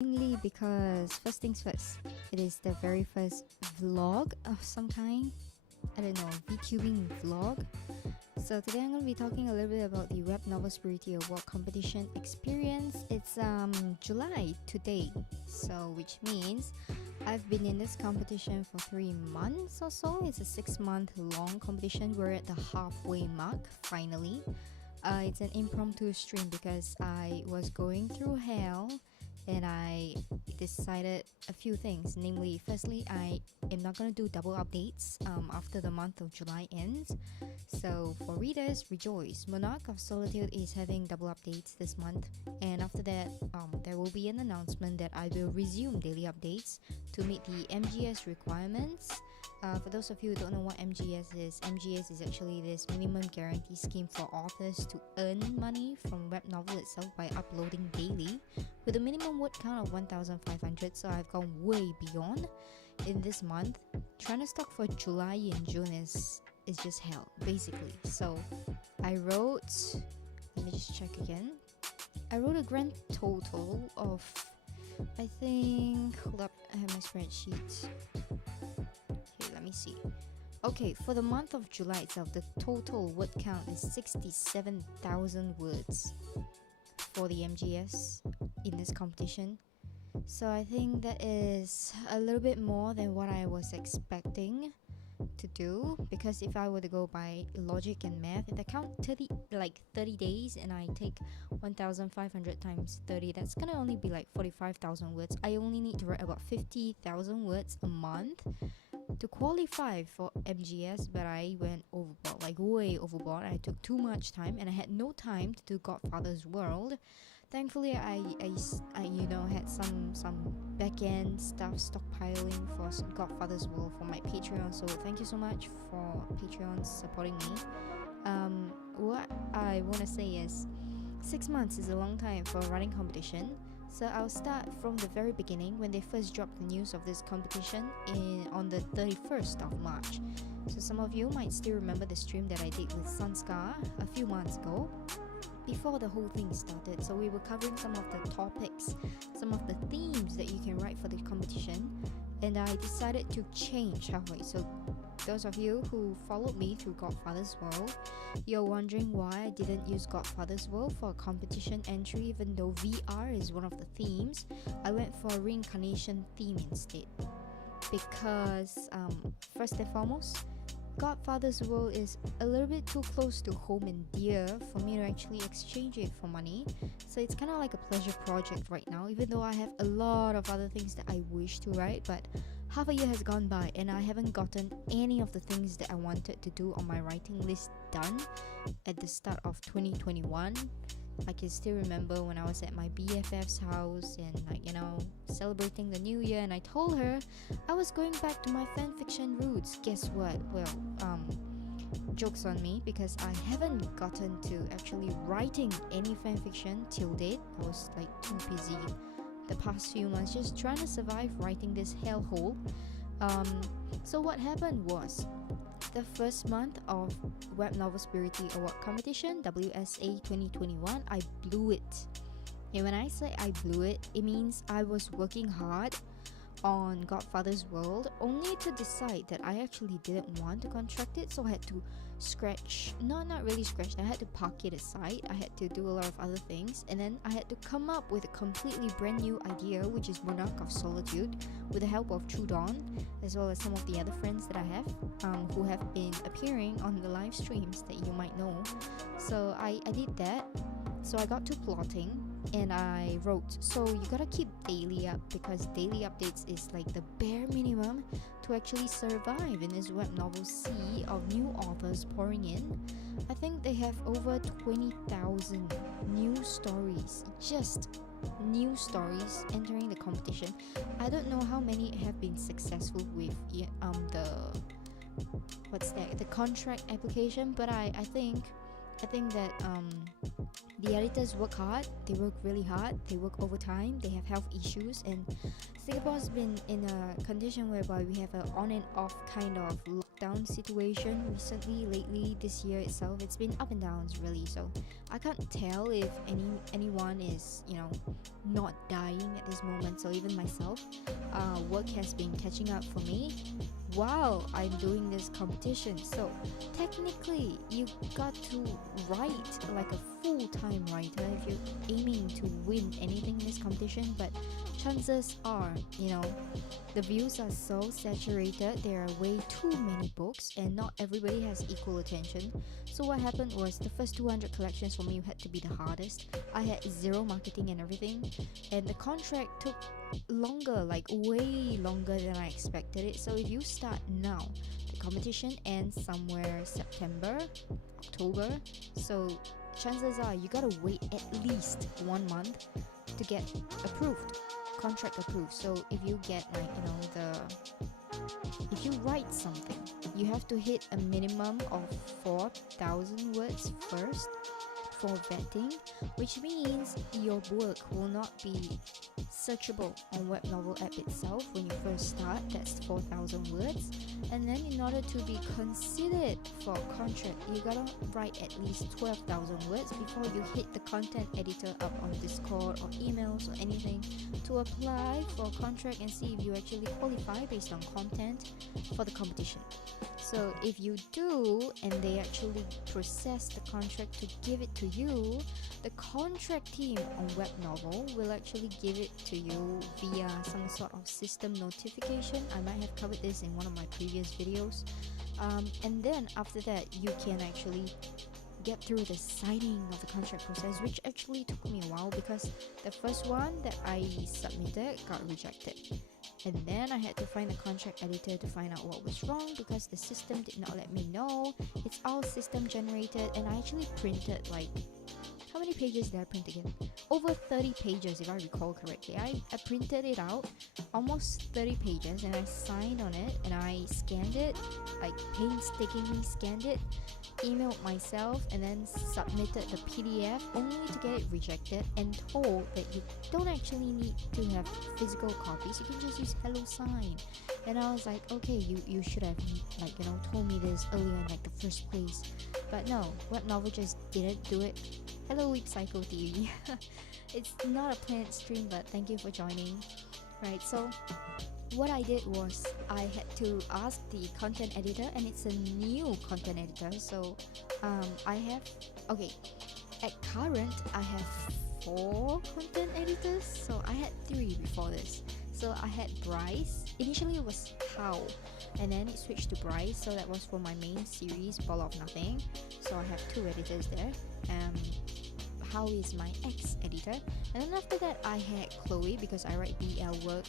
Mainly because first things first, it is the very first vlog of some kind. I don't know, VTubing vlog. So today I'm going to be talking a little bit about the Webnovel Spirity Award competition experience. It's July today, so which means I've been in this competition for 3 months or so. It's a 6-month long competition. We're at the halfway mark finally. It's an impromptu stream because I was going through hell and I decided a few things. Namely, firstly, I am not going to do double updates after the month of July ends. So for readers, rejoice. Monarch of Solitude is having double updates this month, and after that there will be an announcement that I will resume daily updates to meet the MGS requirements. For those of you who don't know what MGS is actually this minimum guarantee scheme for authors to earn money from Webnovel itself by uploading daily with a minimum word count of 1,500. So I've gone way beyond in this month. Trying to stock for July and June is just hell, basically. So I wrote, let me just check again. I wrote a grand total of, I think, hold up, I have my spreadsheet. Let me see. Okay, for the month of July itself, the total word count is 67,000 words for the MGS in this competition. So I think that is a little bit more than what I was expecting to do, because if I were to go by logic and math, if I count 30 days and I take 1,500 times 30, that's gonna only be like 45,000 words. I only need to write about 50,000 words a month to qualify for MGS, but I went overboard, like way overboard. I took too much time and I had no time to do Godfather's World. Thankfully, I had some back-end stuff stockpiling for Godfather's World for my Patreon. So thank you so much for Patreon supporting me. What I want to say is 6 months is a long time for a running competition. So I'll start from the very beginning when they first dropped the news of this competition on the 31st of March. So some of you might still remember the stream that I did with Sunskar a few months ago before the whole thing started. So we were covering some of the topics, some of the themes that you can write for the competition, and I decided to change halfway. So those of you who followed me through Godfather's World, you're wondering why I didn't use Godfather's World for a competition entry even though VR is one of the themes. I went for a reincarnation theme instead because first and foremost, Godfather's World is a little bit too close to home and dear for me to actually exchange it for money. So it's kind of like a pleasure project right now, even though I have a lot of other things that I wish to write. But half a year has gone by and I haven't gotten any of the things that I wanted to do on my writing list done at the start of 2021. I can still remember when I was at my BFF's house and celebrating the new year, and I told her I was going back to my fanfiction roots. Guess what? Well, jokes on me, because I haven't gotten to actually writing any fanfiction till date. I was like too busy the past few months just trying to survive writing this hellhole. So what happened was, the first month of Webnovel Spirity Award competition, WSA 2021, I blew it. And when I say I blew it, it means I was working hard on Godfather's World only to decide that I actually didn't want to contract it. So I had to not really scratch, I had to park it aside. I had to do a lot of other things, and then I had to come up with a completely brand new idea, which is Monarch of Solitude, with the help of True Dawn, as well as some of the other friends that I have who have been appearing on the live streams that you might know. So I did that. So I got to plotting and I wrote, so you gotta keep daily up, because daily updates is like the bare minimum to actually survive in this web novel sea of new authors pouring in. I think they have over 20,000 new stories, just new stories entering the competition. I don't know how many have been successful with the contract application, but I think I think that the editors work hard, they work really hard, they work overtime, they have health issues, and Singapore's been in a condition whereby we have an on and off kind of lockdown situation recently, lately, this year itself. It's been up and downs really, so I can't tell if anyone is, not dying at this moment. So even myself, work has been catching up for me while I'm doing this competition. So technically, you got to write like a full-time writer if you're aiming to win anything in this competition. But chances are, the views are so saturated. There are way too many books, and not everybody has equal attention. So what happened was the first 200 collections for me had to be the hardest. I had zero marketing and everything, and the contract took longer, like way longer than I expected it. So if you start now, the competition ends somewhere September, October. So chances are you gotta wait at least 1 month to get approved, contract approved. So if you get if you write something, you have to hit a minimum of 4,000 words first for vetting, which means your work will not be searchable on Webnovel app itself when you first start. That's 4,000 words. And then in order to be considered for a contract, you gotta write at least 12,000 words before you hit the content editor up on Discord or emails or anything to apply for a contract and see if you actually qualify based on content for the competition. So if you do, and they actually process the contract to give it to you, the contract team on Webnovel will actually give it to you via some sort of system notification. I might have covered this in one of my previous videos. And then after that, you can actually get through the signing of the contract process, which actually took me a while because the first one that I submitted got rejected. And then I had to find the contract editor to find out what was wrong because the system did not let me know. It's all system generated, and I actually printed how many pages did I print again? Over 30 pages if I recall correctly. I printed it out, almost 30 pages, and I signed on it, and I scanned it, painstakingly scanned it, emailed myself, and then submitted the PDF only to get it rejected and told that you don't actually need to have physical copies, you can just use HelloSign. And I was like, okay, you should have told me this earlier in the first place. But no, Webnovel just didn't do it. Hello Week Psycho Theory. It's not a planned stream, but thank you for joining. Right, so what I did was I had to ask the content editor, and it's a new content editor. So at current I have 4 content editors. So I had 3 before this. So I had Bryce. Initially it was How, and then it switched to Bryce. So that was for my main series, Ball of Nothing. So I have 2 editors there. How is my ex-editor, and then after that I had Chloe because I write BL work.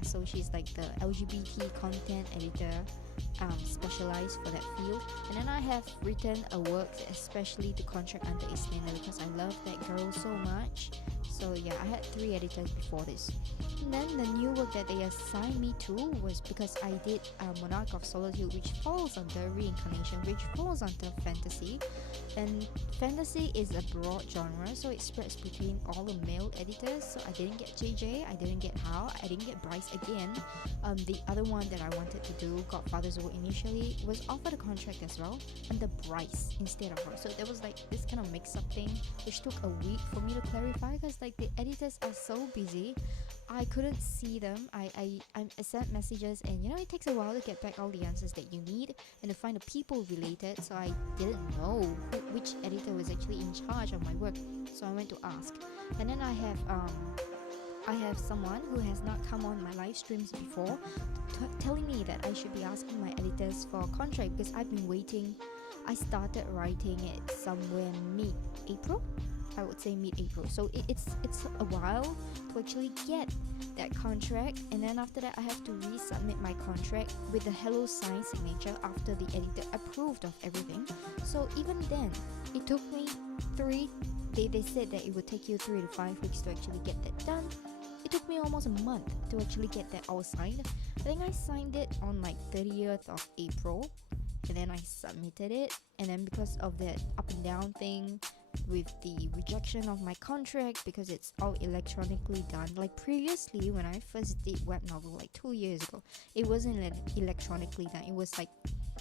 So she's like the LGBT content editor, specialized for that field. And then I have written a work especially to contract under Isnina because I love that girl so much. So yeah, I had 3 editors before this. And then the new work that they assigned me to was because I did Monarch of Solitude, which falls under reincarnation, which falls under fantasy. And fantasy is a broad genre, so it spreads between all the male editors. So I didn't get JJ, I didn't get How, I didn't get Bryce again. The other one that I wanted to do, Godfather's War initially, was offered a contract as well under Bryce instead of her. So there was this kind of mix-up thing, which took a week for me to clarify because the editors are so busy. I couldn't see them. I sent messages, and it takes a while to get back all the answers that you need and to find the people related. So I didn't know which editor was actually in charge of my work. So I went to ask, and then I have someone who has not come on my live streams before telling me that I should be asking my editors for a contract because I've been waiting. I started writing it somewhere mid-April. I would say mid-April. So it's a while to actually get that contract, and then after that I have to resubmit my contract with the HelloSign signature after the editor approved of everything. So even then, it took me they said that it would take you 3 to 5 weeks to actually get that done. It took me almost a month to actually get that all signed. I think I signed it on 30th of April, and then I submitted it, and then because of that up and down thing with the rejection of my contract, because it's all electronically done. Like previously when I first did Webnovel like 2 years ago, it wasn't electronically done. It was like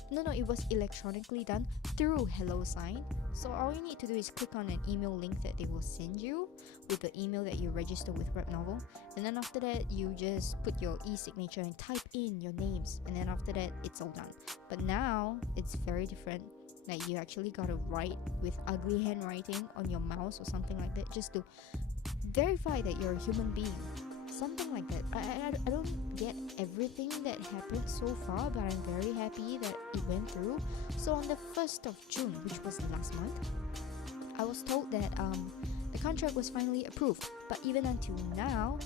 no, it was electronically done through HelloSign. So all you need to do is click on an email link that they will send you with the email that you register with Webnovel, and then after that you just put your e-signature and type in your names, and then after that it's all done. But now it's very different. Like you actually gotta write with ugly handwriting on your mouse or something like that, just to verify that you're a human being. Something like that. I don't get everything that happened so far, but I'm very happy that it went through. So on the 1st of June, which was last month, I was told that the contract was finally approved. But even until now,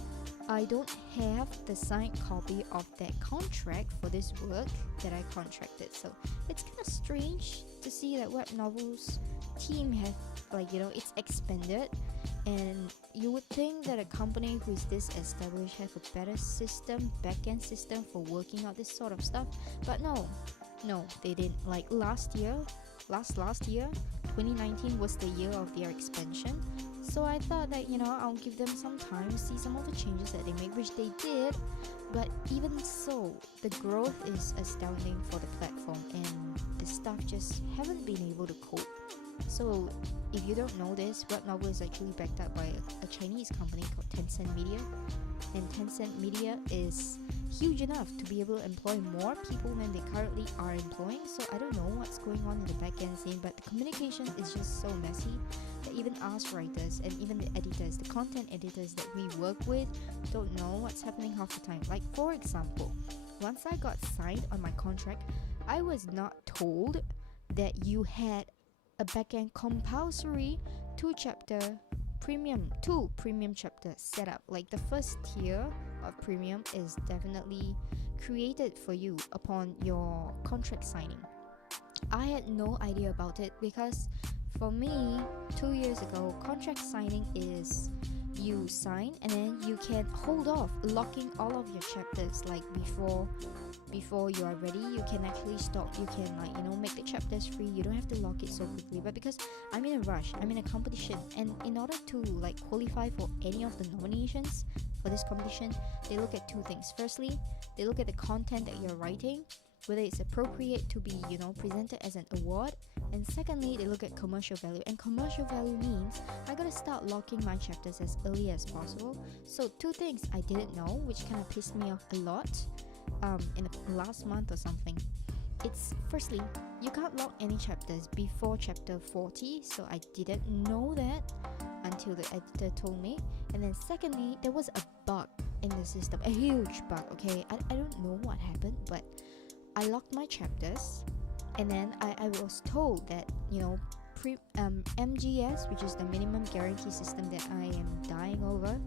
I don't have the signed copy of that contract for this work that I contracted. So it's kind of strange to see that Webnovel's team have, like, it's expanded, and you would think that a company who is this established have a better system, backend system for working out this sort of stuff. But no, they didn't. Like last year, 2019 was the year of their expansion. So I thought that, I'll give them some time to see some of the changes that they make, which they did. But even so, the growth is astounding for the platform, and the staff just haven't been able to cope. So if you don't know this, Webnovel is actually backed up by a Chinese company called Tencent Media, and Tencent Media is huge enough to be able to employ more people than they currently are employing. So I don't know what's going on in the back-end scene, but the communication is just so messy that even us writers and even the editors, the content editors that we work with, don't know what's happening half the time. Like for example, once I got signed on my contract, I was not told that you had a backend compulsory two premium chapter setup. Like the first tier of premium is definitely created for you upon your contract signing. I had no idea about it because for me, 2 years ago, contract signing is you sign and then you can hold off locking all of your chapters. Like before you are ready, you can actually stop. You can make the chapters free. You don't have to lock it so quickly. But because I'm in a rush, I'm in a competition, and in order to qualify for any of the nominations for this competition, they look at two things. Firstly, they look at the content that you're writing, whether it's appropriate to be presented as an award, and secondly, they look at commercial value. And commercial value means I gotta start locking my chapters as early as possible. So two things I didn't know, which kind of pissed me off a lot in the last month or something. It's firstly, you can't lock any chapters before chapter 40, so I didn't know that until the editor told me. And then secondly, there was a bug in the system, a huge bug. Okay, I don't know what happened, but I locked my chapters, and then I was told that MGS, which is the minimum guarantee system that I am dying over,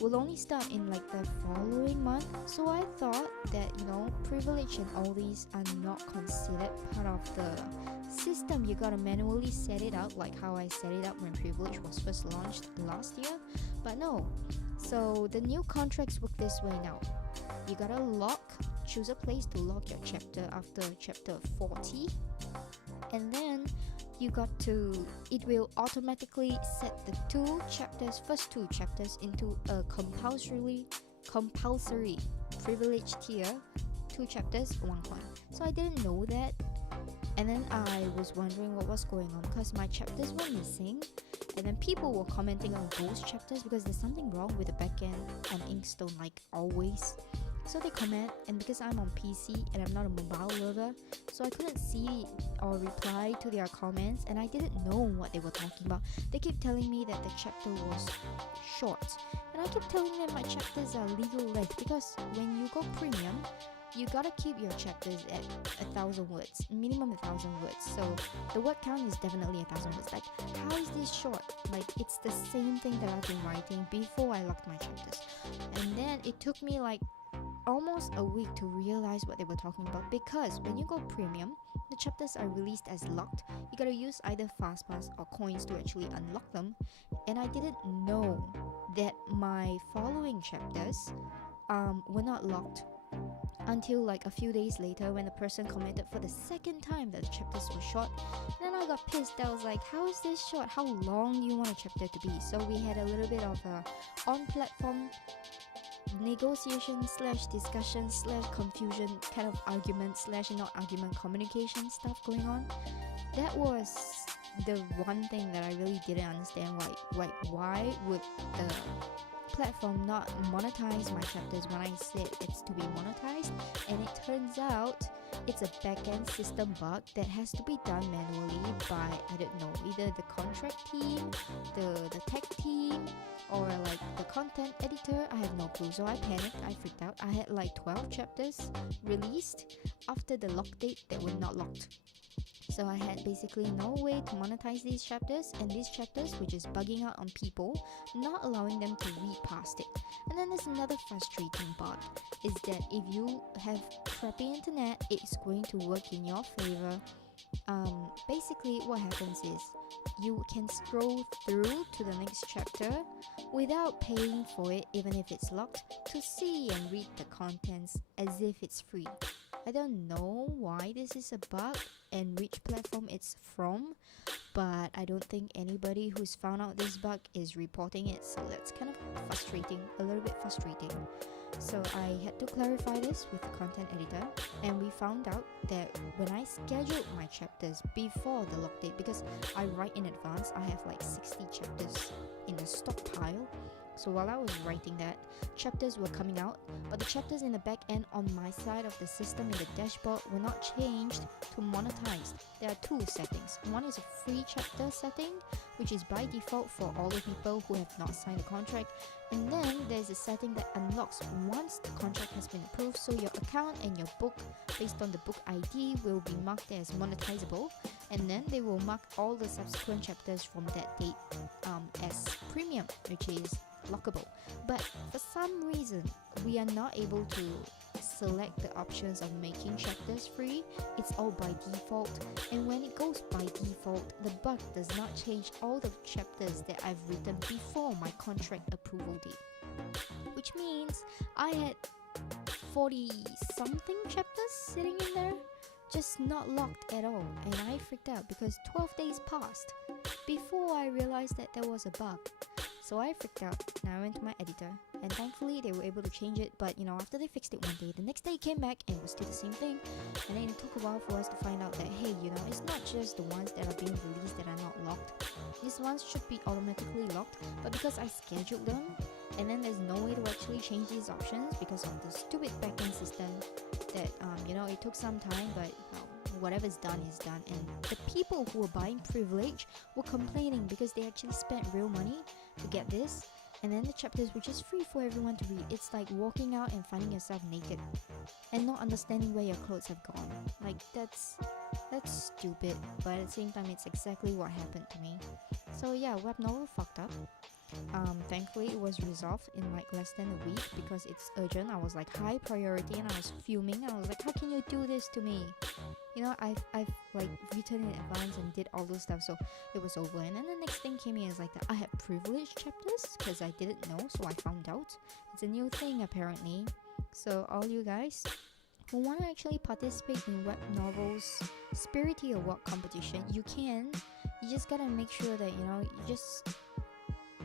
will only start in the following month. So I thought that privilege and all these are not considered part of the system. You gotta manually set it up like how I set it up when privilege was first launched last year. But no, so the new contracts work this way now. You gotta choose a place to lock your chapter after chapter 40, and then it will automatically set the first two chapters into a compulsory privilege tier, 2 chapters, 1 coin. So I didn't know that, and then I was wondering what was going on because my chapters were missing, and then people were commenting on those chapters because there's something wrong with the backend on Inkstone, like always. So they comment, and because I'm on PC and I'm not a mobile lover, so I couldn't see or reply to their comments, and I didn't know what they were talking about. They keep telling me that the chapter was short, and I keep telling them my chapters are legal length, because when you go premium, you gotta keep your chapters at 1,000 words, minimum 1,000 words. So the word count is definitely 1,000 words. Like, how is this short? Like, it's the same thing that I've been writing before I locked my chapters. And then it took me almost a week to realize what they were talking about, because when you go premium, the chapters are released as locked. You gotta use either fastpass or coins to actually unlock them, and I didn't know that my following chapters were not locked until like a few days later when the person commented for the second time that the chapters were short. And then I got pissed. I was like, how is this short? How long do you want a chapter to be? So we had a little bit of a on-platform negotiation slash discussion slash confusion kind of argument slash not argument communication stuff going on. That was the one thing that I really didn't understand. Why would the platform not monetize my chapters when I said it's to be monetized? And it turns out it's a back-end system bug that has to be done manually by, I don't know, either the contract team, the tech team, or like the content editor. I have no clue. So I panicked, I freaked out. I had like 12 chapters released after the lock date that were not locked. So I had basically no way to monetize these chapters, and these chapters were just bugging out on people, not allowing them to read past it. And then there's another frustrating part, is that if you have crappy internet, it's going to work in your favor. Basically what happens is you can scroll through to the next chapter without paying for it, even if it's locked, to see and read the contents as if it's free. I don't know why this is a bug and which platform it's from, but I don't think anybody who's found out this bug is reporting it, so that's kind of frustrating, a little bit frustrating. So I had to clarify this with the content editor, and we found out that when I scheduled my chapters before the lock date, because I write in advance, I have like 60 chapters in a stockpile. So while I was writing that, chapters were coming out, but the chapters in the back end on my side of the system in the dashboard were not changed to monetized. There are two settings. One is a free chapter setting, which is by default for all the people who have not signed a contract. And then there's a setting that unlocks once the contract has been approved, so your account and your book, based on the book ID, will be marked as monetizable, and then they will mark all the subsequent chapters from that date as premium, which is lockable. But for some reason, we are not able to select the options of making chapters free. It's all by default, and when it goes by default, the bug does not change all the chapters that I've written before my contract approval date, which means I had 40 something chapters sitting in there just not locked at all, and I freaked out because 12 days passed before I realized that there was a bug. So I freaked out, and I went to my editor, and thankfully they were able to change it. But you know, after they fixed it one day, the next day it came back and it was still the same thing. And then it took a while for us to find out that, hey, you know, it's not just the ones that are being released that are not locked. These ones should be automatically locked, but because I scheduled them, and then there's no way to actually change these options because of the stupid backend system, that you know, it took some time, but whatever's done is done. And the people who were buying privilege were complaining because they actually spent real money to get this, and then the chapters were just free for everyone to read. It's like walking out and finding yourself naked and not understanding where your clothes have gone. Like that's stupid, but at the same time it's exactly what happened to me. So yeah, Webnovel fucked up. Thankfully it was resolved in like less than a week because it's urgent. I was like high priority and I was fuming. I was like, how can you do this to me? You know, I've like written in advance and did all those stuff, so it was over. And then the next thing came in is like that I had privileged chapters because I didn't know, so I found out. It's a new thing apparently. So all you guys who want to actually participate in Webnovel's Spirity Award competition, you can. You just gotta make sure that, you know, you just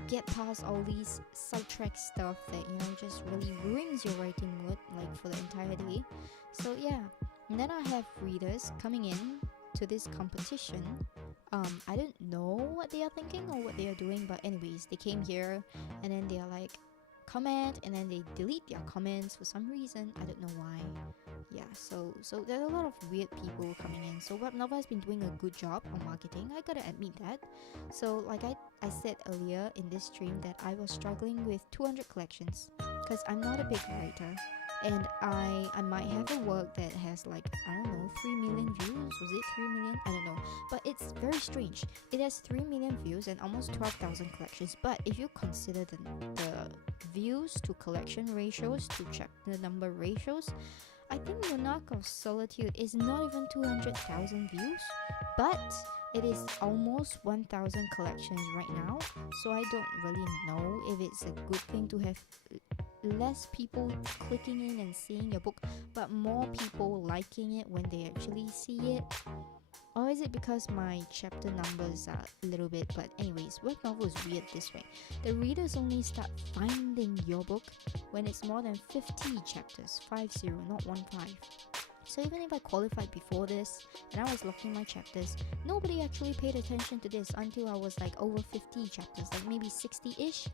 get past all these sidetrack stuff that, you know, just really ruins your writing mood like for the entire day. So yeah, and then I have readers coming in to this competition. I don't know what they are thinking or what they are doing, but anyways, they came here and then they are like, comment, and then they delete their comments for some reason. I don't know why. Yeah, so there are a lot of weird people coming in. So Webnovel has been doing a good job on marketing, I gotta admit that. So like I said earlier in this stream that I was struggling with 200 collections because I'm not a big writer, and I might have a work that has like, I don't know, 3 million views. Was it 3 million? I don't know, but it's very strange. It has 3 million views and almost 12,000 collections, but if you consider the views to collection ratios to chapter number ratios, I think Monarch of Solitude is not even 200,000 views, but it is almost 1,000 collections right now. So I don't really know if it's a good thing to have less people clicking in and seeing your book, but more people liking it when they actually see it? Or is it because my chapter numbers are a little bit? But anyways, web novel is weird this way. The readers only start finding your book when it's more than 50 chapters, 50, not 15. So even if I qualified before this and I was locking my chapters, nobody actually paid attention to this until I was like over 50 chapters, like maybe 60-ish.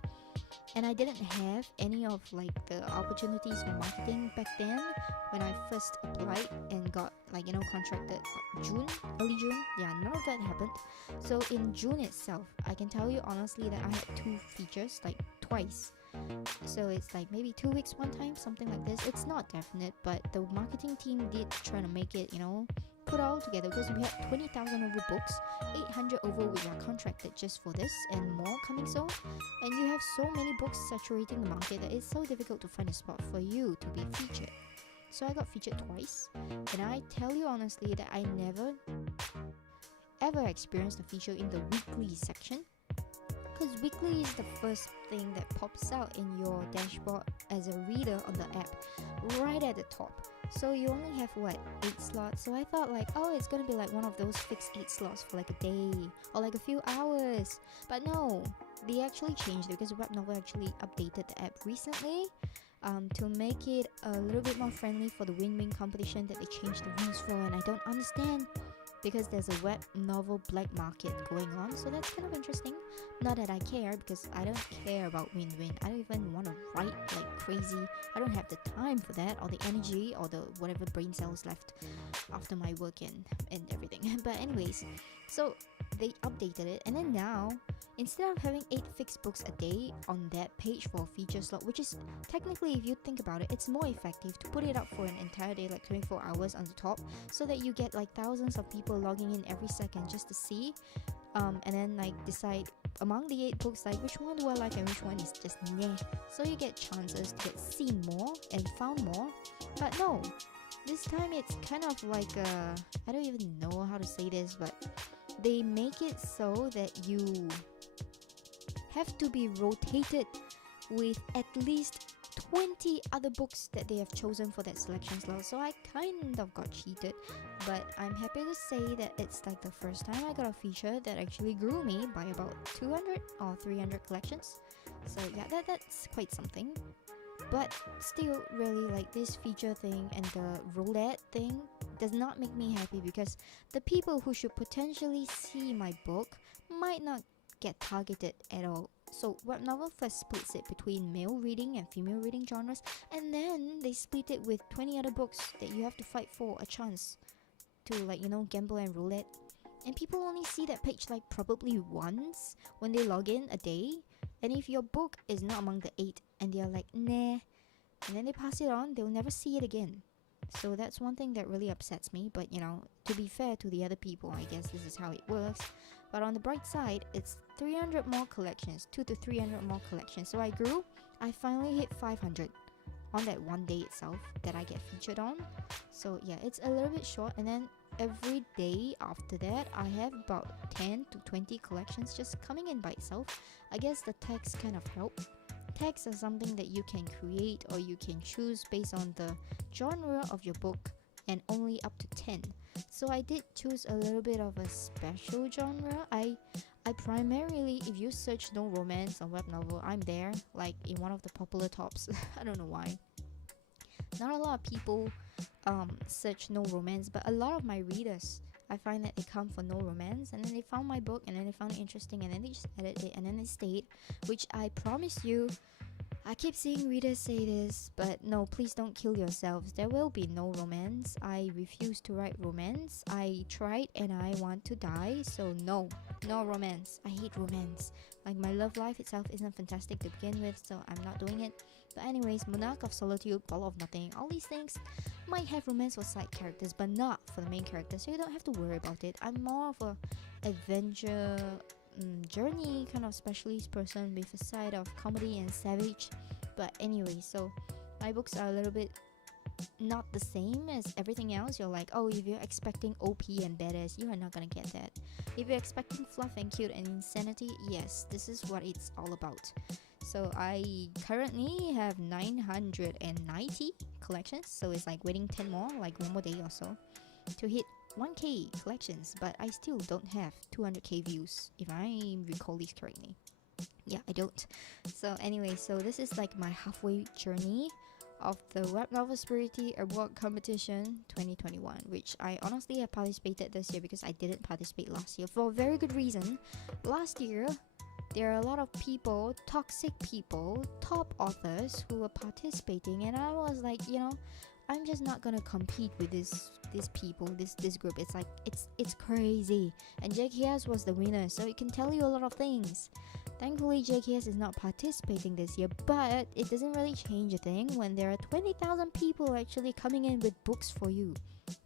And I didn't have any of like the opportunities for marketing back then when I first applied and got like contracted early June. Yeah, none of that happened. So in June itself, I can tell you honestly that I had 2 features, like twice. So it's like maybe 2 weeks one time, something like this. It's not definite, but the marketing team did try to make it, put all together, because we had 20,000 over books, 800 over which are contracted just for this, and more coming soon. And you have so many books saturating the market that it's so difficult to find a spot for you to be featured. So I got featured twice, and I tell you honestly that I never ever experienced a feature in the weekly section, because weekly is the first thing that pops out in your dashboard as a reader on the app, right at the top. So you only have 8 slots. So I thought like, oh, it's gonna be like one of those fixed 8 slots for like a day or like a few hours. But no, they actually changed it because Webnovel actually updated the app recently to make it a little bit more friendly for the win-win competition that they changed the rules for, and I don't understand, because there's a web novel black market going on. So that's kind of interesting. Not that I care, because I don't care about win-win. I don't even want to write like crazy. I don't have the time for that, or the energy, or the whatever brain cells left after my work and everything. But anyways, so they updated it, and then now, instead of having 8 fixed books a day on that page for a feature slot, which is technically, if you think about it, it's more effective to put it up for an entire day, like 24 hours on the top, so that you get like thousands of people logging in every second just to see, and then like decide among the 8 books like which one do I like and which one is just meh. So you get chances to get seen more and found more. But no, this time it's kind of like I don't even know how to say this, but they make it so that you have to be rotated with at least 20 other books that they have chosen for that selection slot. So I kind of got cheated, but I'm happy to say that it's like the first time I got a feature that actually grew me by about 200 or 300 collections. So yeah, that's quite something. But still, really, like this feature thing and the roulette thing does not make me happy, because the people who should potentially see my book might not get targeted at all. So Webnovel first splits it between male reading and female reading genres, and then they split it with 20 other books that you have to fight for a chance to, like, gamble and roulette. And people only see that page like probably once when they log in a day. And if your book is not among the 8 and they're like, nah, and then they pass it on, they'll never see it again. So that's one thing that really upsets me. But to be fair to the other people, I guess this is how it works. But on the bright side, it's 300 more collections, 200 to 300 more collections. So I grew. I finally hit 500 on that one day itself that I get featured on. So yeah, it's a little bit short, and then every day after that I have about 10 to 20 collections just coming in by itself. I guess the tags kind of help. Tags are something that you can create or you can choose based on the genre of your book, and only up to 10. So I did choose a little bit of a special genre. I primarily, if you search no romance on Webnovel, I'm there, like in one of the popular tops. I don't know why. Not a lot of people search no romance, but a lot of my readers, I find that they come for no romance, and then they found my book, and then they found it interesting, and then they just added it, and then they stayed. Which I promise you, I keep seeing readers say this, but no, please don't kill yourselves. There will be no romance. I refuse to write romance. I tried and I want to die, so no romance. I hate romance. Like, my love life itself isn't fantastic to begin with, so I'm not doing it. But anyways, Monarch of Solitude, Ball of Nothing, all these things might have romance for side characters, but not for the main character, so you don't have to worry about it. I'm more of a adventure journey kind of specialist person with a side of comedy and savage. But anyway, so my books are a little bit not the same as everything else. You're like, oh, if you're expecting OP and badass, you are not gonna get that. If you're expecting fluff and cute and insanity, yes, this is what it's all about. So I currently have 990 collections, so it's like waiting 10 more, like one more day or so, to hit 1k collections, but I still don't have 200k views, if I recall this correctly. Yeah, I don't. So anyway, so this is like my halfway journey of the Webnovel Spirity Award Competition 2021, which I honestly have participated this year because I didn't participate last year for a very good reason. Last year, there are a lot of people, toxic people, top authors who were participating, and I was like, I'm just not gonna compete with these people, this group. It's like it's crazy. And JKS was the winner, so it can tell you a lot of things. Thankfully, JKS is not participating this year, but it doesn't really change a thing when there are 20,000 people actually coming in with books for you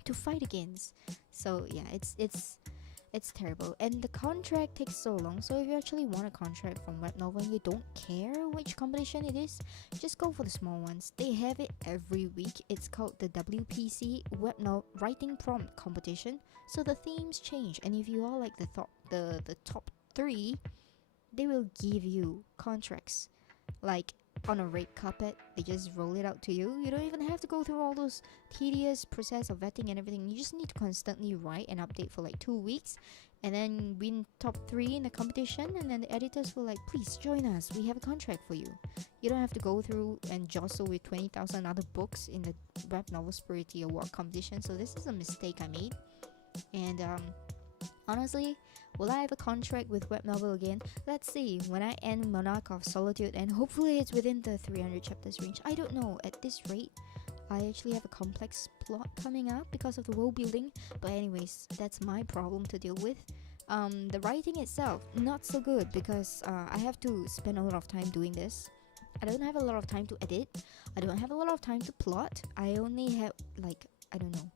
to fight against. So yeah, it's terrible, and the contract takes so long. So if you actually want a contract from Webnovel and you don't care which competition it is, just go for the small ones. They have it every week. It's called the WPC Webnovel Writing Prompt Competition. So the themes change, and if you are like the top 3, they will give you contracts like on a red carpet. They just roll it out to you. You don't even have to go through all those tedious process of vetting and everything. You just need to constantly write and update for like 2 weeks, and then win top 3 in the competition, and then the editors will like, please join us, we have a contract for you. You don't have to go through and jostle with 20,000 other books in the Webnovel Spirity Award competition. So this is a mistake I made, and honestly, will I have a contract with Webnovel again? Let's see, when I end Monarch of Solitude, and hopefully it's within the 300 chapters range. I don't know, at this rate, I actually have a complex plot coming up because of the world building. But anyways, that's my problem to deal with. The writing itself, not so good because I have to spend a lot of time doing this. I don't have a lot of time to edit. I don't have a lot of time to plot. I only have like, I don't know,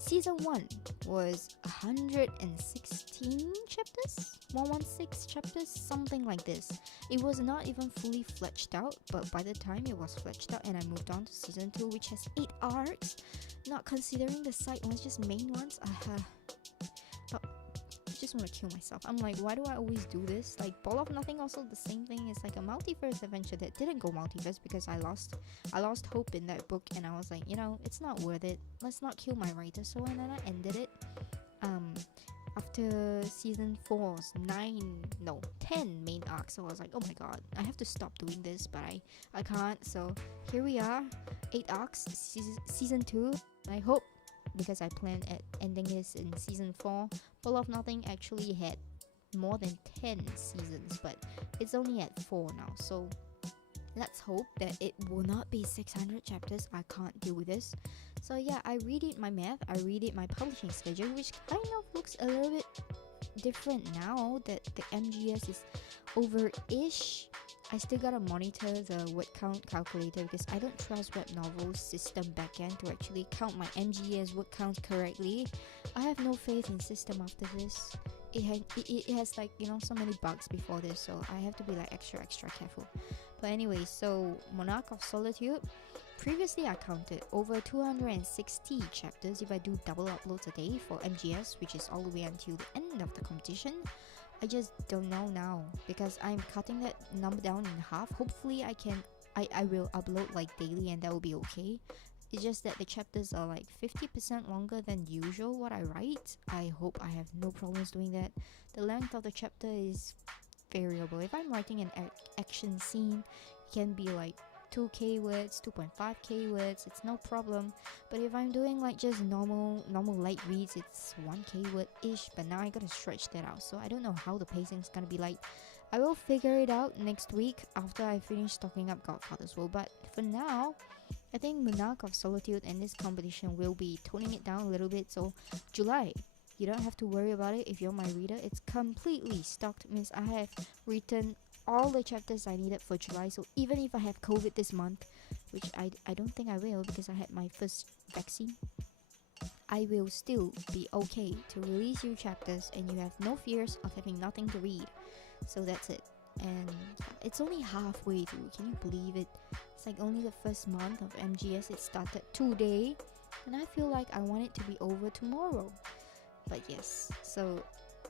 Season 1 was 116 chapters? 116 chapters? Something like this. It was not even fully fleshed out, but by the time it was fleshed out and I moved on to Season 2, which has 8 arcs, not considering the side ones, just main ones, I just want to kill myself. I'm like, why do I always do this? Like, Ball of Nothing also the same thing. It's like a multiverse adventure that didn't go multiverse because I lost hope in that book, and I was like, it's not worth it. Let's not kill my writer. So and then I ended it. After Season 4's 10 main arcs, so I was like, oh my god, I have to stop doing this, but I can't. So here we are, 8 arcs, Season 2. I hope, because I plan at ending this in Season 4. Ball of Nothing actually had more than 10 seasons, but it's only at 4 now, so let's hope that it will not be 600 chapters. I can't deal with this. So yeah, I redid my math, I redid my publishing schedule, which kind of looks a little bit different now that the MGS is over-ish. I still gotta monitor the word count calculator because I don't trust Webnovel's system backend to actually count my MGS word count correctly. I have no faith in system after this. It has like, so many bugs before this, so I have to be like extra careful. But anyway, so Monarch of Solitude, previously I counted over 260 chapters if I do double uploads a day for MGS, which is all the way until the end of the competition. I just don't know now because I'm cutting that number down in half. Hopefully I will upload like daily, and that will be okay. It's just that the chapters are like 50% longer than usual what I write. I hope I have no problems doing that. The length of the chapter is variable. If I'm writing an action scene, it can be like 2k words, 2.5k words, it's no problem. But if I'm doing like just normal light reads, it's 1k word ish. But now I gotta stretch that out, so I don't know how the pacing is gonna be like. I will figure it out next week after I finish stocking up Godfather's Will. But for now, I think Monarch of Solitude and this competition will be toning it down a little bit. So July, you don't have to worry about it if you're my reader. It's completely stocked. Means I have written all the chapters I needed for July. So even if I have COVID this month, which I don't think I will because I had my first vaccine, I will still be okay to release you chapters and you have no fears of having nothing to read. So that's it. And it's only halfway through. Can you believe it? It's like only the first month of MGS. It started today, and I feel like I want it to be over tomorrow. But yes, so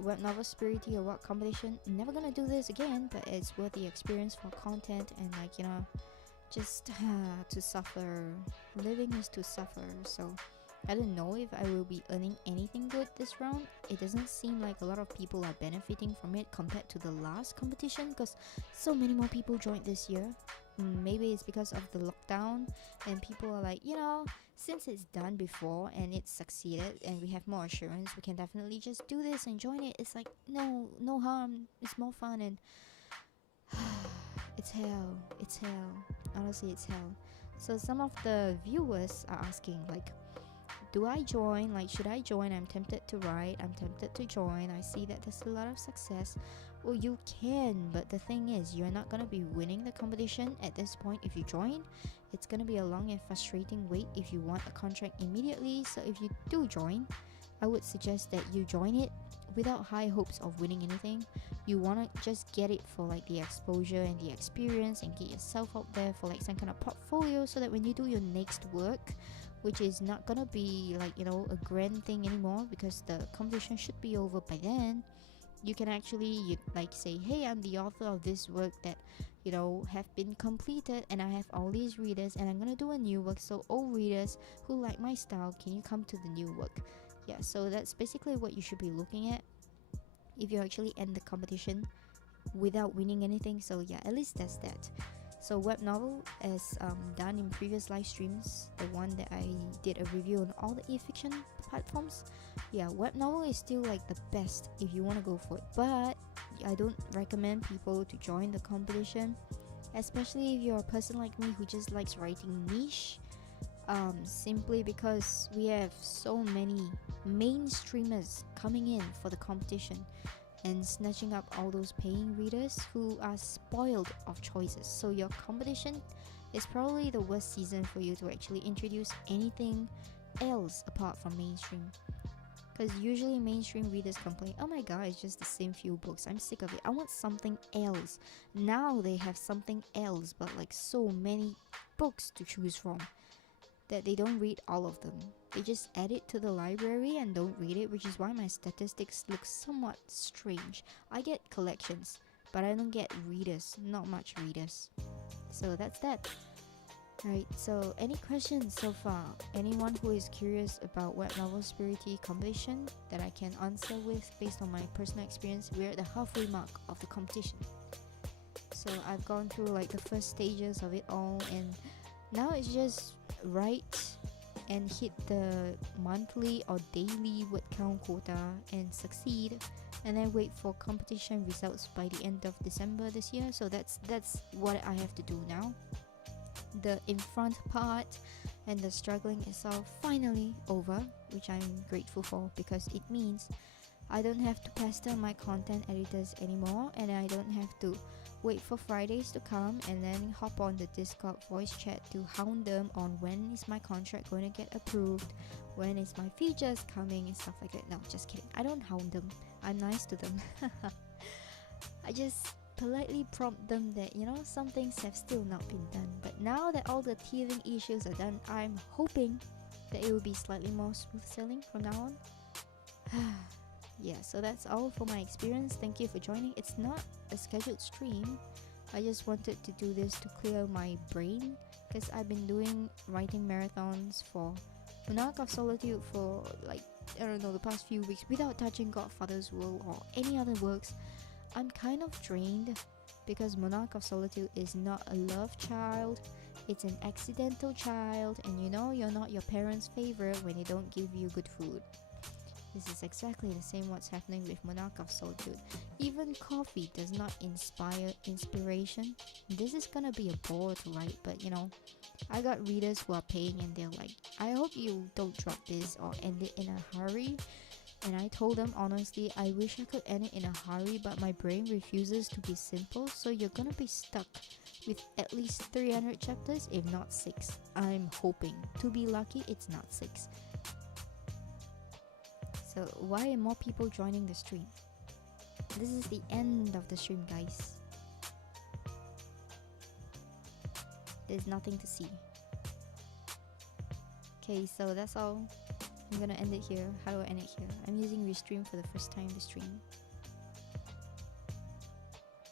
Webnovel Spirity Award competition. Never gonna do this again, but it's worth the experience for content and just to suffer. Living is to suffer. So I don't know if I will be earning anything good this round. It doesn't seem like a lot of people are benefiting from it compared to the last competition, because so many more people joined this year. Maybe it's because of the lockdown and people are like, since it's done before and it's succeeded and we have more assurance, we can definitely just do this and join it. It's like, no harm, it's more fun. And it's hell, honestly, it's hell. So some of the viewers are asking, like, do I join? Like, should I join? I'm tempted to write, I'm tempted to join, I see that there's a lot of success. Well, you can, but the thing is, you're not gonna be winning the competition at this point if you join. It's gonna be a long and frustrating wait if you want a contract immediately. So if you do join, I would suggest that you join it without high hopes of winning anything. You wanna just get it for like the exposure and the experience, and get yourself out there for like some kind of portfolio, so that when you do your next work, which is not gonna be like a grand thing anymore, because the competition should be over by then, you can actually like say, hey, I'm the author of this work that have been completed, and I have all these readers, and I'm gonna do a new work. So all readers who like my style, can you come to the new work? Yeah, so that's basically what you should be looking at if you actually end the competition without winning anything. So yeah, at least that's that. So Webnovel, as done in previous live streams, the one that I did a review on all the e-fiction platforms, yeah, Webnovel is still like the best if you want to go for it. But I don't recommend people to join the competition, especially if you're a person like me who just likes writing niche. Simply because we have so many mainstreamers coming in for the competition and snatching up all those paying readers who are spoiled of choices. So your competition is probably the worst season for you to actually introduce anything else apart from mainstream. Because usually mainstream readers complain, oh my god, it's just the same few books, I'm sick of it, I want something else. Now they have something else, but like so many books to choose from that they don't read all of them. They just add it to the library and don't read it, which is why my statistics look somewhat strange. I get collections, but I don't get readers, not much readers. So that's that. Right, so any questions so far? Anyone who is curious about Webnovel Spirity competition that I can answer with based on my personal experience? We're at the halfway mark of the competition. So I've gone through like the first stages of it all, and now it's just write and hit the monthly or daily word count quota and succeed, and then wait for competition results by the end of December this year. So that's what I have to do now. The in front part and the struggling is all finally over, which I'm grateful for, because it means I don't have to pester my content editors anymore, and I don't have to wait for Fridays to come and then hop on the Discord voice chat to hound them on when is my contract going to get approved, when is my features coming and stuff like that. No, just kidding. I don't hound them. I'm nice to them. I just politely prompt them that, some things have still not been done. But now that all the teething issues are done, I'm hoping that it will be slightly more smooth sailing from now on. Yeah, so that's all for my experience. Thank you for joining. It's not a scheduled stream. I just wanted to do this to clear my brain, because I've been doing writing marathons for Monarch of Solitude for the past few weeks without touching Godfather's World or any other works. I'm kind of drained, because Monarch of Solitude is not a love child. It's an accidental child, and you're not your parents' favorite when they don't give you good food. This is exactly the same what's happening with Monarch of Solitude. Even coffee does not inspire inspiration. This is gonna be a bore to write, but I got readers who are paying and they're like, I hope you don't drop this or end it in a hurry. And I told them honestly, I wish I could end it in a hurry, but my brain refuses to be simple, so you're gonna be stuck with at least 300 chapters, if not 6. I'm hoping. To be lucky, it's not 6. So why are more people joining the stream? This is the end of the stream, guys. There's nothing to see. Okay, so that's all. I'm gonna end it here. How do I end it here? I'm using Restream for the first time to stream.